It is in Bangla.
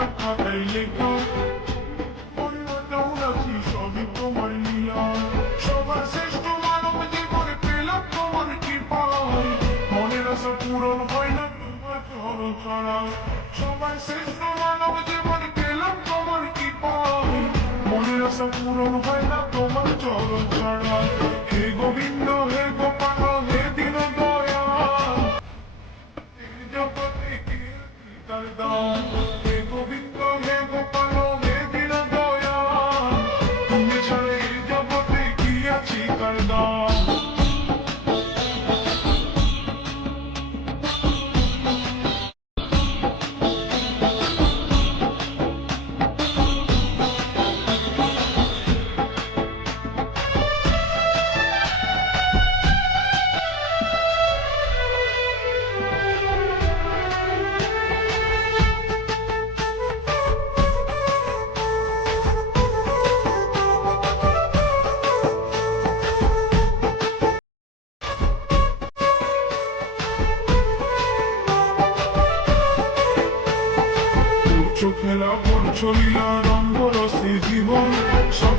আমার খাতায় লেখা। পরিবারটাও রাখি সবই তোমার লীলা সবার শ্রেষ্ঠ মানব জীবনে পেলাম তোমার কৃপায়। মনের আশা পূরণ হয় না তোমার তোমার কৃপায়। মনের আশা পূরণ হয় না তোমার চরণ ছাড়া। হে Bye. চোখের আপন ছড়িয়া রঙ্গরসে জীবন সব